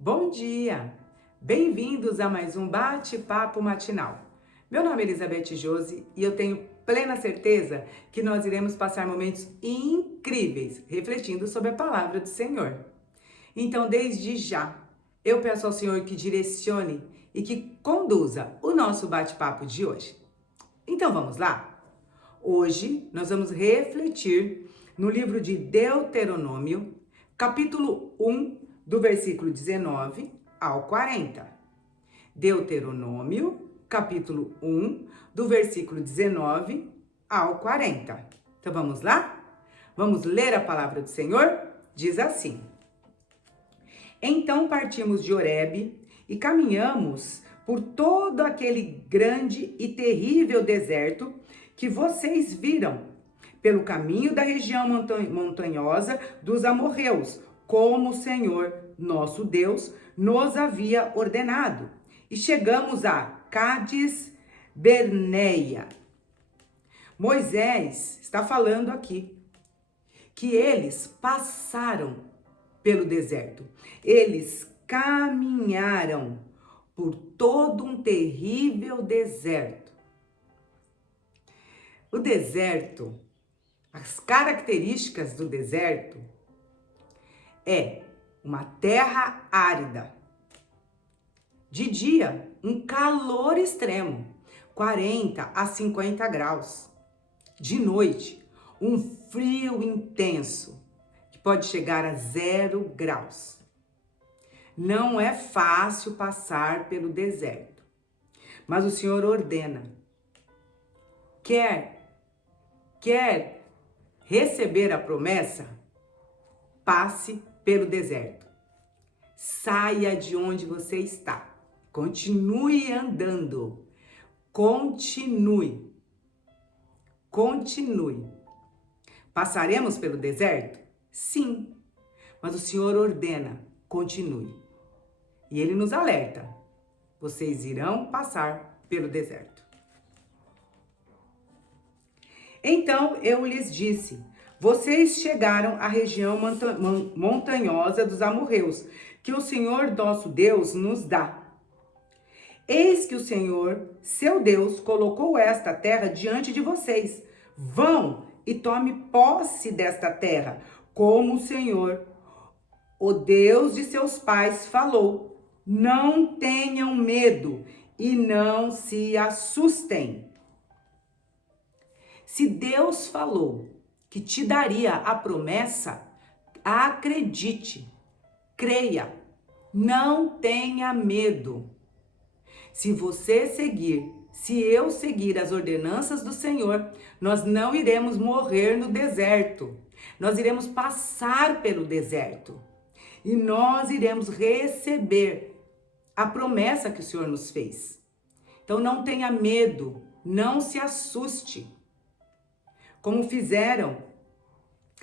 Bom dia! Bem-vindos a mais um bate-papo matinal. Meu nome é Elizabeth Josi e eu tenho plena certeza que nós iremos passar momentos incríveis refletindo sobre a palavra do Senhor. Então, desde já, eu peço ao Senhor que direcione e que conduza o nosso bate-papo de hoje. Então, vamos lá? Hoje nós vamos refletir no livro de Deuteronômio, capítulo 1, do versículo 19 ao 40. Deuteronômio, capítulo 1, do versículo 19 ao 40. Então vamos lá? Vamos ler a palavra do Senhor? Diz assim: Então partimos de Horebe e caminhamos por todo aquele grande e terrível deserto que vocês viram, pelo caminho da região montanhosa dos amorreus, como o Senhor, nosso Deus, nos havia ordenado. E chegamos a Cádiz Berneia. Moisés está falando aqui que eles passaram pelo deserto. Eles caminharam por todo um terrível deserto. O deserto, as características do deserto é uma terra árida. De dia, um calor extremo, 40 a 50 graus. De noite, um frio intenso, que pode chegar a 0 graus. Não é fácil passar pelo deserto, mas o Senhor ordena. Quer receber a promessa? Passe pelo deserto. Saia de onde você está. Continue andando. Continue. Passaremos pelo deserto? Sim. Mas o Senhor ordena, continue. E Ele nos alerta. Vocês irão passar pelo deserto. Então eu lhes disse: vocês chegaram à região montanhosa dos amorreus, que o Senhor nosso Deus nos dá. Eis que o Senhor, seu Deus, colocou esta terra diante de vocês. Vão e tome posse desta terra, como o Senhor, o Deus de seus pais, falou. Não tenham medo e não se assustem. Se Deus falou que te daria a promessa, acredite, creia, não tenha medo. Se eu seguir as ordenanças do Senhor, nós não iremos morrer no deserto. Nós iremos passar pelo deserto. E nós iremos receber a promessa que o Senhor nos fez. Então não tenha medo, não se assuste. Como fizeram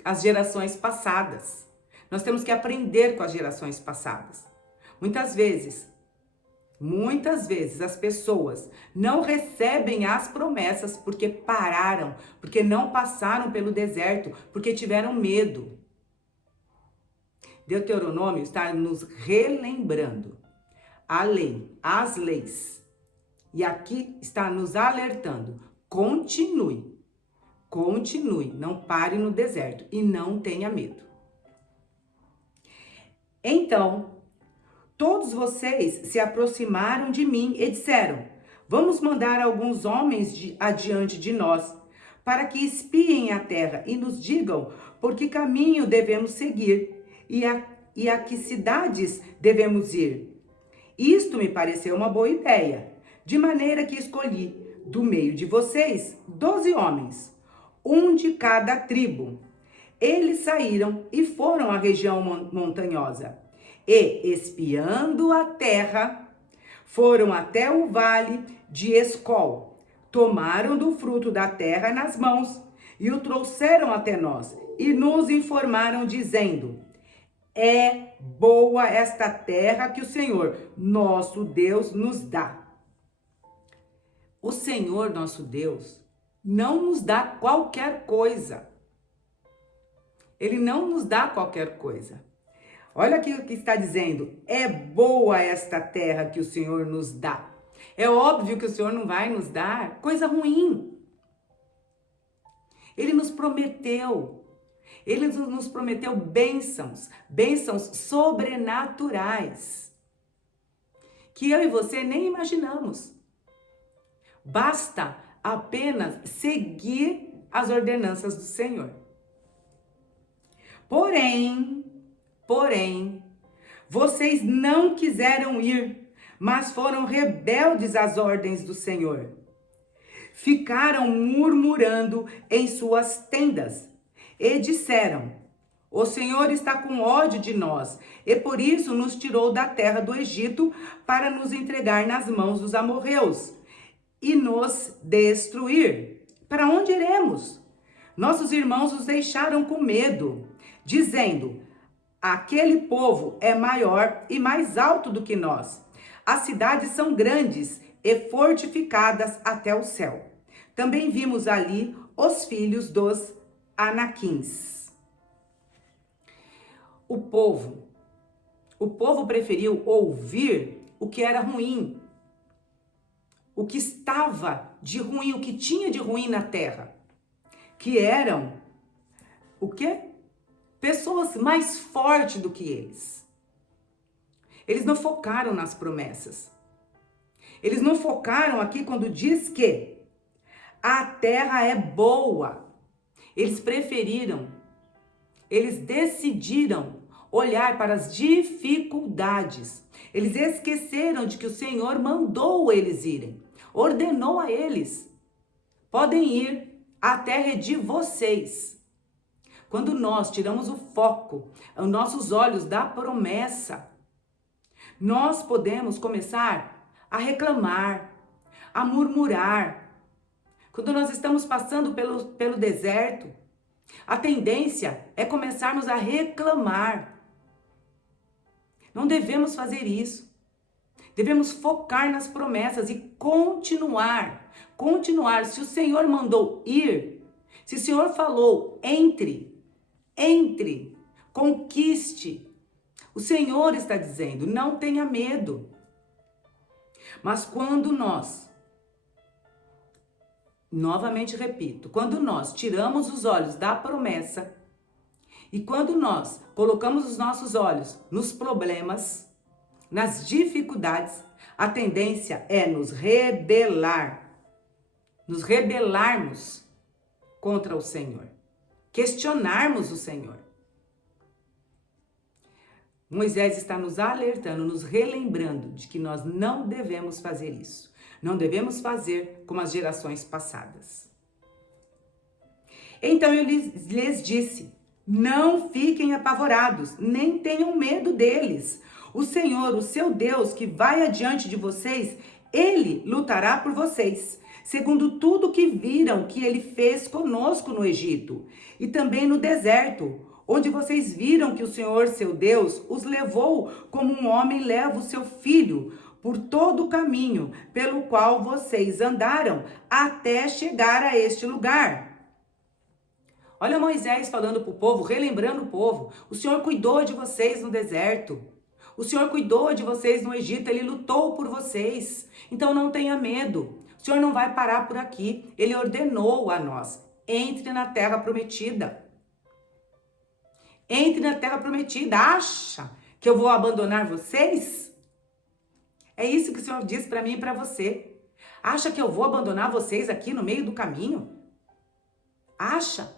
as gerações passadas. Nós temos que aprender com as gerações passadas. Muitas vezes as pessoas não recebem as promessas porque pararam, porque não passaram pelo deserto, porque tiveram medo. Deuteronômio está nos relembrando a lei, as leis. E aqui está nos alertando. Continue, não pare no deserto e não tenha medo. Então, todos vocês se aproximaram de mim e disseram: vamos mandar alguns homens adiante de nós, para que espiem a terra e nos digam por que caminho devemos seguir e a que cidades devemos ir. Isto me pareceu uma boa ideia, de maneira que escolhi do meio de vocês 12 homens, um de cada tribo. Eles saíram e foram à região montanhosa. E, espiando a terra, foram até o vale de Escol. Tomaram do fruto da terra nas mãos e o trouxeram até nós. E nos informaram, dizendo: é boa esta terra que o Senhor, nosso Deus, nos dá. O Senhor, nosso Deus, não nos dá qualquer coisa. Ele não nos dá qualquer coisa. Olha aqui o que está dizendo. É boa esta terra que o Senhor nos dá. É óbvio que o Senhor não vai nos dar coisa ruim. Ele nos prometeu. Ele nos prometeu bênçãos, bênçãos sobrenaturais, que eu e você nem imaginamos. Basta apenas seguir as ordenanças do Senhor. Porém, vocês não quiseram ir, mas foram rebeldes às ordens do Senhor. Ficaram murmurando em suas tendas e disseram: o Senhor está com ódio de nós e por isso nos tirou da terra do Egito para nos entregar nas mãos dos amorreus e nos destruir. Para onde iremos? Nossos irmãos nos deixaram com medo, dizendo: aquele povo é maior e mais alto do que nós. As cidades são grandes e fortificadas até o céu. Também vimos ali os filhos dos Anaquins. O povo preferiu ouvir o que era ruim, o que estava de ruim, o que tinha de ruim na terra, que eram o quê? Pessoas mais fortes do que eles. Eles não focaram nas promessas. Eles não focaram aqui quando diz que a terra é boa. Eles decidiram olhar para as dificuldades. Eles esqueceram de que o Senhor mandou eles irem, ordenou a eles: podem ir, a terra é de vocês. Quando nós tiramos o foco, os nossos olhos da promessa, nós podemos começar a reclamar, a murmurar. Quando nós estamos passando pelo deserto, a tendência é começarmos a reclamar. Não devemos fazer isso. Devemos focar nas promessas e continuar. Se o Senhor mandou ir, se o Senhor falou entre, conquiste. O Senhor está dizendo, não tenha medo. Mas quando nós, novamente repito, quando nós tiramos os olhos da promessa e quando nós colocamos os nossos olhos nos problemas, nas dificuldades, a tendência é nos rebelarmos contra o Senhor, questionarmos o Senhor. Moisés está nos alertando, nos relembrando de que nós não devemos fazer isso. Não devemos fazer como as gerações passadas. Então eu lhes disse: não fiquem apavorados, nem tenham medo deles. O Senhor, o seu Deus, que vai adiante de vocês, Ele lutará por vocês, segundo tudo que viram que Ele fez conosco no Egito e também no deserto, onde vocês viram que o Senhor, seu Deus, os levou como um homem leva o seu filho por todo o caminho pelo qual vocês andaram até chegar a este lugar. Olha Moisés falando para o povo, relembrando o povo. O Senhor cuidou de vocês no deserto. O Senhor cuidou de vocês no Egito. Ele lutou por vocês. Então não tenha medo. O Senhor não vai parar por aqui. Ele ordenou a nós: entre na terra prometida. Entre na terra prometida. Acha que eu vou abandonar vocês? É isso que o Senhor diz para mim e para você. Acha que eu vou abandonar vocês aqui no meio do caminho? Acha?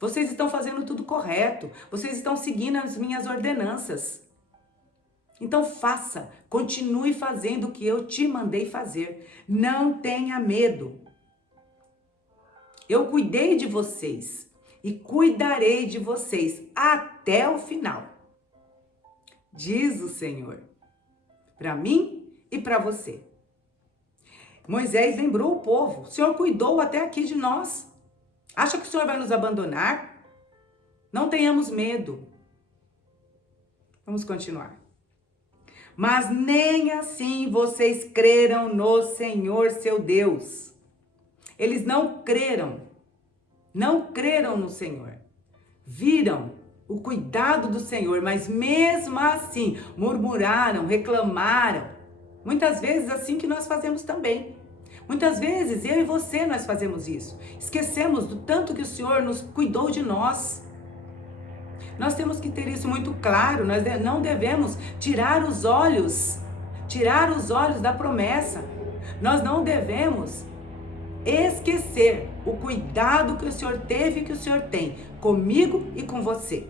Vocês estão fazendo tudo correto. Vocês estão seguindo as minhas ordenanças. Então faça, continue fazendo o que eu te mandei fazer. Não tenha medo. Eu cuidei de vocês e cuidarei de vocês até o final, diz o Senhor, para mim e para você. Moisés lembrou o povo: o Senhor cuidou até aqui de nós. Acha que o Senhor vai nos abandonar? Não tenhamos medo. Vamos continuar. Mas nem assim vocês creram no Senhor, seu Deus. Eles não creram no Senhor. Viram o cuidado do Senhor, mas mesmo assim murmuraram, reclamaram. Muitas vezes assim que nós fazemos também. Muitas vezes eu e você nós fazemos isso. Esquecemos do tanto que o Senhor nos cuidou de nós. Nós temos que ter isso muito claro. Nós não devemos tirar os olhos da promessa. Nós não devemos esquecer o cuidado que o Senhor teve e que o Senhor tem comigo e com você.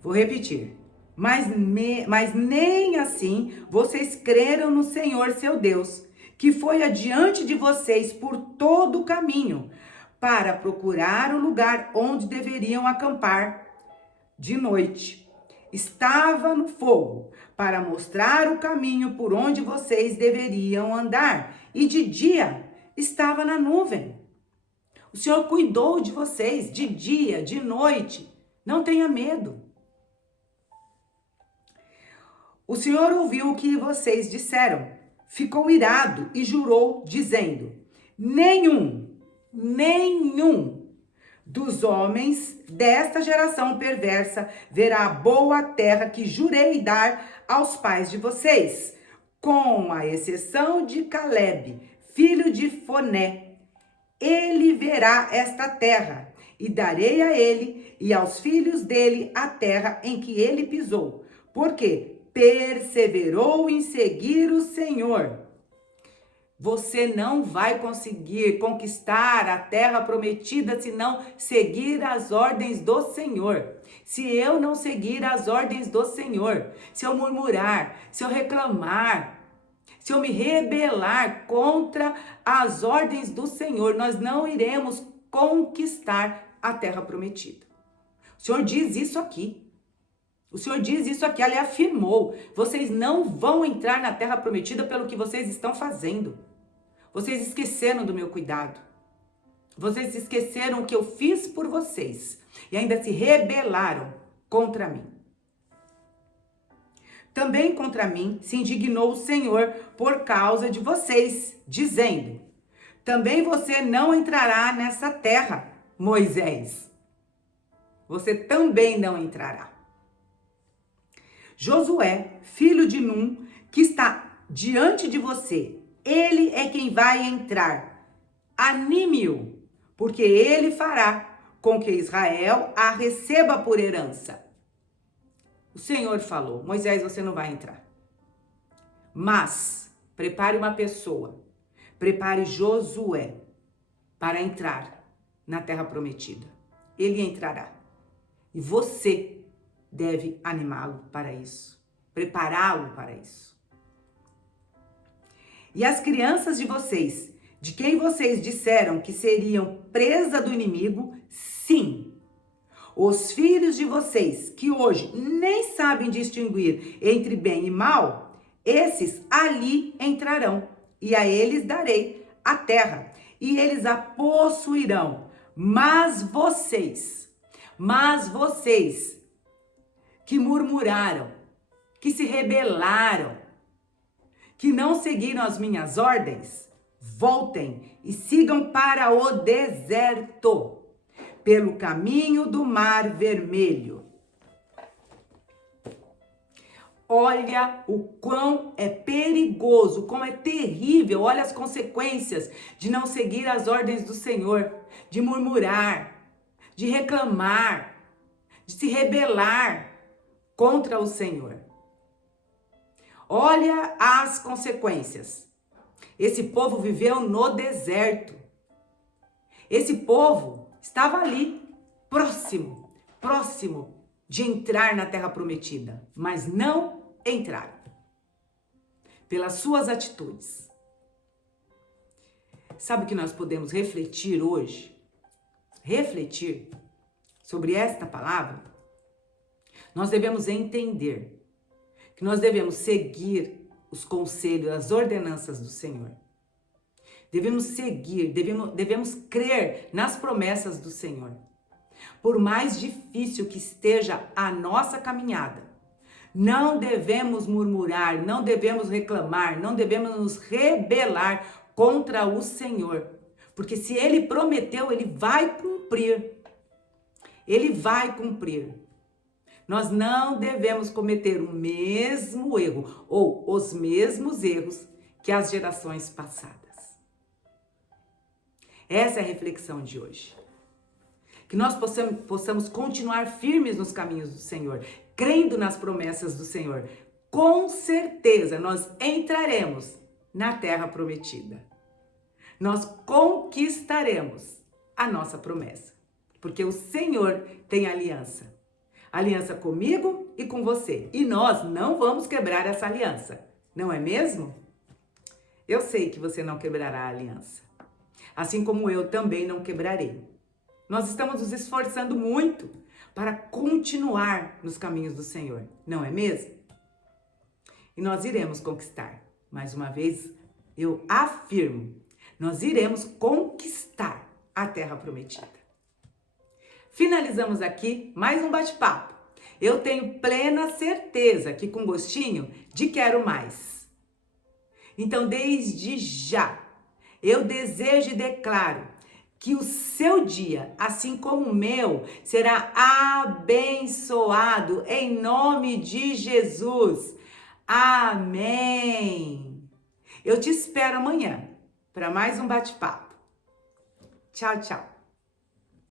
Vou repetir. Mas nem assim vocês creram no Senhor seu Deus, que foi adiante de vocês por todo o caminho, para procurar o lugar onde deveriam acampar de noite. Estava no fogo, para mostrar o caminho por onde vocês deveriam andar, e de dia estava na nuvem. O Senhor cuidou de vocês de dia, de noite. Não tenha medo. O Senhor ouviu o que vocês disseram, ficou irado e jurou, dizendo: nenhum dos homens desta geração perversa verá a boa terra que jurei dar aos pais de vocês, com a exceção de Caleb, filho de Foné. Ele verá esta terra, e darei a ele e aos filhos dele a terra em que ele pisou, porque perseverou em seguir o Senhor. Você não vai conseguir conquistar a terra prometida se não seguir as ordens do Senhor. Se eu não seguir as ordens do Senhor, se eu murmurar, se eu reclamar, se eu me rebelar contra as ordens do Senhor, nós não iremos conquistar a terra prometida. O Senhor diz isso aqui. O Senhor diz isso aqui, ele afirmou: vocês não vão entrar na terra prometida pelo que vocês estão fazendo. Vocês esqueceram do meu cuidado. Vocês esqueceram o que eu fiz por vocês e ainda se rebelaram contra mim. Também contra mim se indignou o Senhor por causa de vocês, dizendo: também você não entrará nessa terra, Moisés. Você também não entrará. Josué, filho de Num, que está diante de você, ele é quem vai entrar. Anime-o, porque ele fará com que Israel a receba por herança. O Senhor falou: Moisés, você não vai entrar. Mas prepare uma pessoa, prepare Josué para entrar na terra prometida. Ele entrará. E você deve animá-lo para isso, prepará-lo para isso. E as crianças de vocês, de quem vocês disseram que seriam presa do inimigo, sim. Os filhos de vocês, que hoje nem sabem distinguir entre bem e mal, esses ali entrarão, e a eles darei a terra, e eles a possuirão. Mas vocês que murmuraram, que se rebelaram, que não seguiram as minhas ordens, voltem e sigam para o deserto, pelo caminho do Mar Vermelho. Olha o quão é perigoso, quão é terrível, olha as consequências de não seguir as ordens do Senhor, de murmurar, de reclamar, de se rebelar contra o Senhor. Olha as consequências. Esse povo viveu no deserto. Esse povo estava ali, próximo de entrar na terra prometida, mas não entraram. Pelas suas atitudes. Sabe o que nós podemos refletir hoje? Refletir sobre esta palavra? Nós devemos entender que nós devemos seguir os conselhos, as ordenanças do Senhor. Devemos seguir, devemos crer nas promessas do Senhor. Por mais difícil que esteja a nossa caminhada, não devemos murmurar, não devemos reclamar, não devemos nos rebelar contra o Senhor. Porque se Ele prometeu, Ele vai cumprir. Ele vai cumprir. Nós não devemos cometer o mesmo erro ou os mesmos erros que as gerações passadas. Essa é a reflexão de hoje. Que nós possamos continuar firmes nos caminhos do Senhor, crendo nas promessas do Senhor. Com certeza nós entraremos na terra prometida. Nós conquistaremos a nossa promessa, porque o Senhor tem aliança. Aliança comigo e com você. E nós não vamos quebrar essa aliança, não é mesmo? Eu sei que você não quebrará a aliança, assim como eu também não quebrarei. Nós estamos nos esforçando muito para continuar nos caminhos do Senhor, não é mesmo? E nós iremos conquistar. Mais uma vez, eu afirmo, nós iremos conquistar a terra prometida. Finalizamos aqui mais um bate-papo. Eu tenho plena certeza que com gostinho de quero mais. Então, desde já, eu desejo e declaro que o seu dia, assim como o meu, será abençoado em nome de Jesus. Amém. Eu te espero amanhã para mais um bate-papo. Tchau, tchau.